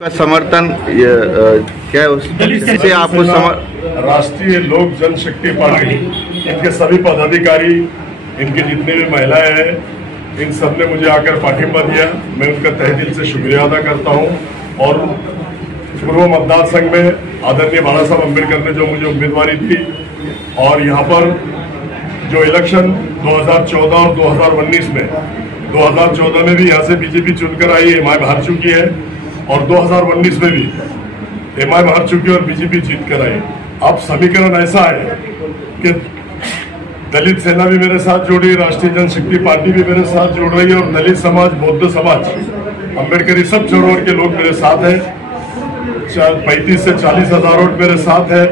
का समर्थन क्या है उससे आपको राष्ट्रीय लोक जनशक्ति पार्टी, इनके सभी पदाधिकारी, इनके जितने भी महिलाएं हैं, इन सब ने मुझे आकर पाठिंबा दिया। मैं उनका तहे दिल से शुक्रिया अदा करता हूं। और पूर्व मतदार संघ में आदरणीय बाला साहब अम्बेडकर ने जो मुझे उम्मीदवारी दी, और यहाँ पर जो इलेक्शन 2014 और 2019 में, 2014 में भी यहाँ से बीजेपी चुनकर आई, एमआई हार चुकी है, और 2019 में भी एमआई हार चुकी और बीजेपी जीत कर आई। अब समीकरण ऐसा है कि दलित सेना भी मेरे साथ जुड़ रही, राष्ट्रीय जनशक्ति पार्टी भी मेरे साथ जुड़ रही है, और दलित समाज, बौद्ध समाज, अम्बेडकरी सब छोर के लोग मेरे साथ हैं। 35 से 40 हजार वोट मेरे साथ है,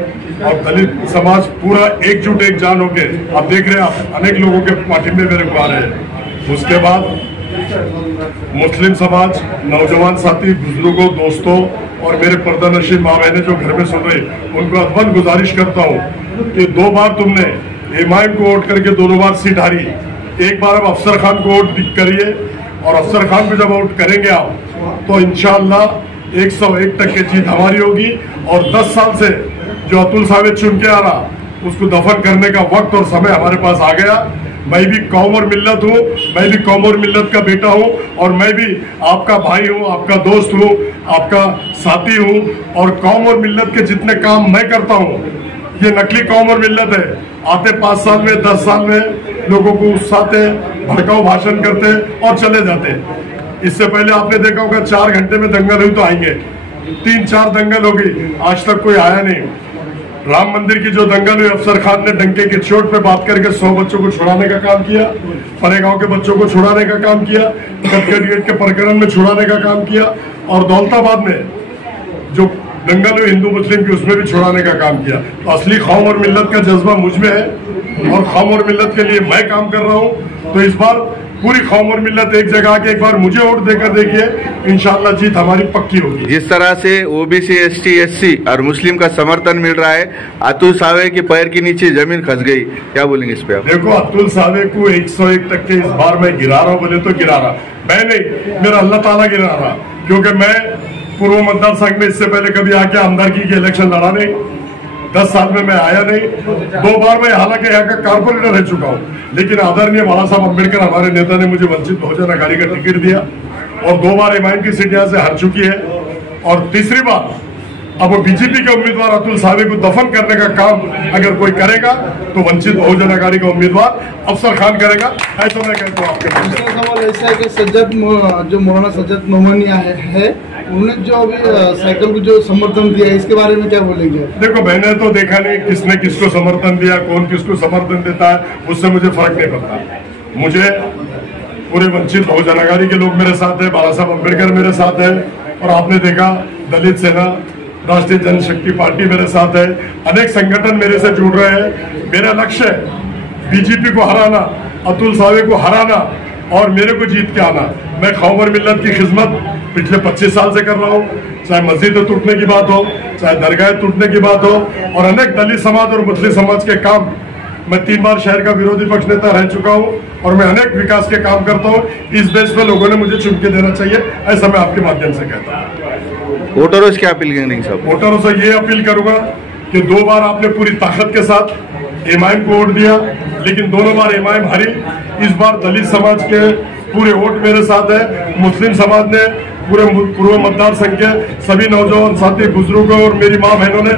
और दलित समाज पूरा एकजुट एक जान होके, आप देख रहे हैं, आप अनेक लोगों के पाठिंबे मेरे को आ रहे हैं। उसके बाद मुस्लिम समाज, नौजवान साथी, बुजुर्गों, दोस्तों और मेरे पर्दानशीन माँ बहने जो घर में सुन रही, उनको अदबन गुजारिश करता हूँ कि 2 बार तुमने एमआईएम को वोट करके दोनों बार सीट हारी, एक बार अब अफसर खान को वोट करिए, और अफसर खान को जब वोट करेंगे आप, तो इंशाअल्लाह 101% जीत हमारी होगी। और 10 साल से जो अतुल सावे चुन के आ रहा, उसको दफन करने का वक्त और समय हमारे पास आ गया। मैं भी कौम और मिल्लत हूँ, मैं भी कौम और मिल्लत का बेटा हूँ, और मैं भी आपका भाई हूँ, आपका दोस्त हूँ, आपका साथी हूँ। और कौम और मिल्लत के जितने काम मैं करता हूँ, ये नकली कौम और मिल्लत है। आते 5 साल में, 10 साल में लोगों को उकसाते, भड़काऊ भाषण करते और चले जाते। इससे पहले आपने देखा होगा 4 घंटे में दंगल हुई तो आएंगे, 3-4 दंगल होगी, आज तक कोई आया नहीं। राम मंदिर की जो दंगल हुई, अफसर खान ने डंके की चोट पे बात करके 100 बच्चों को छुड़ाने का काम किया, परेगांव के बच्चों को छुड़ाने का काम किया, कटकट के प्रकरण में छुड़ाने का काम किया, और दौलताबाद में जो दंगल हुई हिंदू मुस्लिम की, उसमें भी छुड़ाने का काम किया। तो असली कौम और मिल्लत का जज्बा मुझ में है, और कौम और मिल्लत के लिए मैं काम कर रहा हूँ। तो इस बार पूरी कौम और मिल्लत एक जगह आके एक बार मुझे वोट देकर देखिए, इंशाअल्लाह जीत हमारी पक्की होगी। जिस तरह से ओबीसी, एसटी, एससी और मुस्लिम का समर्थन मिल रहा है, अतुल सावे के पैर के नीचे जमीन खस गई, क्या बोलेंगे इस पे आप? देखो, अतुल सावे को 101% इस बार मैं गिरा रहा हूँ, बोले तो गिरा रहा, मैं नहीं, मेरा अल्लाह ताला गिरा रहा। क्योंकि मैं पूर्व मतदार संघ में इससे पहले कभी आके आमदारगी के इलेक्शन लड़ा नहीं, 10 साल में मैं आया नहीं। 2 बार मैं हालांकि यहाँ का कारपोरेटर रह चुका हूँ, लेकिन आदरणीय बाला साहब अम्बेडकर हमारे नेता ने मुझे वंचित बहुजन अघाड़ी का टिकट दिया, और 2 बार एमआईएम की सीट यहाँ से हार चुकी है, और तीसरी बार अब वो बीजेपी के उम्मीदवार अतुल सावे को दफन करने का काम अगर कोई करेगा तो वंचित बहुजन अघाड़ी का उम्मीदवार अफसर खान करेगा। ऐसा मैं कहता हूँ। आपके दूसरा सवाल ऐसा है कि सज्जद, जो मौलाना सज्जद नोमानी है, उन्होंने जो अभी साइकिल को जो समर्थन दिया है, इसके बारे में क्या बोलेंगे? देखो, मैंने तो देखा नहीं किसने किसको समर्थन दिया, कौन किसको समर्थन देता है, उससे मुझे फर्क नहीं पड़ता। मुझे पूरे वंचित बहुजन अघाड़ी के लोग मेरे साथ है, बाला साहब अम्बेडकर मेरे साथ है, और आपने देखा दलित सेना, राष्ट्रीय जनशक्ति पार्टी मेरे साथ है, अनेक संगठन मेरे से जुड़ रहे हैं। मेरा लक्ष्य है बीजेपी को हराना, अतुल सावे को हराना, और मेरे को जीत के आना। मैं कौम और मिल्लत की खिदमत पिछले 25 साल से कर रहा हूँ, चाहे मस्जिद टूटने की बात हो, चाहे दरगाह टूटने की बात हो, और अनेक दलित समाज और मुस्लिम समाज के काम। मैं 3 बार शहर का विरोधी पक्ष नेता रह चुका हूँ, और मैं अनेक विकास के काम करता हूँ। इस बेस पे लोगों ने मुझे चुन के देना चाहिए, ऐसा मैं आपके माध्यम से कहता हूँ। वोटरों से क्या अपील करेंगे साहब? वोटरों से ये अपील करूंगा कि 2 बार आपने पूरी ताकत के साथ एमआईएम को वोट दिया, लेकिन दोनों बार एमआईएम हारी। इस बार दलित समाज के पूरे वोट मेरे साथ है, मुस्लिम समाज ने, पूरे पूर्व मतदार संघ के सभी नौजवान साथी, बुजुर्गों और मेरी माँ बहनों ने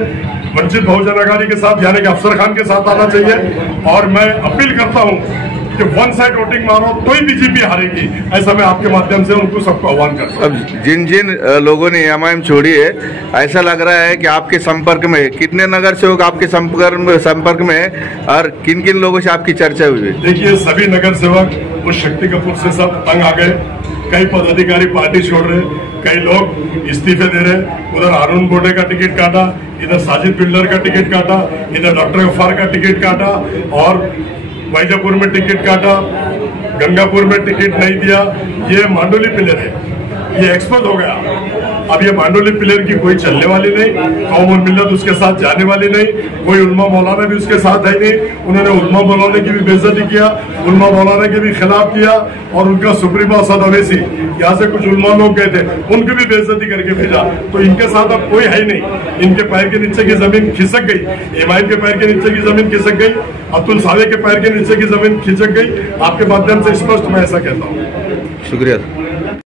वंचित बहुजन अघाड़ी के साथ, यानी कि अफसर खान के साथ आना चाहिए। और मैं अपील करता हूँ कि 1 साइड वोटिंग मारो तो ही बीजेपी हारेगी, ऐसा मैं आपके माध्यम से उनको सबको आह्वान करता हूँ। अब जिन जिन लोगों ने एमआईएम छोड़ी है, ऐसा लग रहा है कि आपके संपर्क में कितने नगर सेवक आपके संपर्क में है, और किन किन लोगों से आपकी चर्चा हुई है? देखिए, सभी नगर सेवक उस शक्ति कपूर से सब तंग आ गए, कई पदाधिकारी पार्टी छोड़ रहे, कई लोग इस्तीफे दे रहे। उधर हारून बोडे का टिकट काटा, इधर साजिद बिल्डर का टिकट काटा, इधर डॉक्टर गफ्फार का टिकट काटा, और वैजापुर में टिकट काटा, गंगापुर में टिकट नहीं दिया। ये मांडोली पिलर है, ये एक्सपोज हो गया। अब ये मांडोली प्लेयर की कोई चलने वाली नहीं, कौम और मिल्लत उसके साथ जाने वाली नहीं, कोई उलमा मौलाना भी उसके साथ है नहीं। उन्होंने उलमा मौलाना की भी बेइज्जती किया, उलमा मौलाना के भी खिलाफ किया, और उनका सुप्रीमो असद अवैसी, यहाँ से कुछ उलमा लोग गए थे, उनकी भी बेइज्जती करके भेजा। तो इनके साथ अब कोई है नहीं। इनके पैर के नीचे की जमीन खिसक गई, एमआईएम के पैर के नीचे की जमीन खिसक गई, अब्दुल सावे के पैर के नीचे की जमीन खिसक गई। आपके माध्यम से स्पष्ट मैं ऐसा कहता हूँ। शुक्रिया।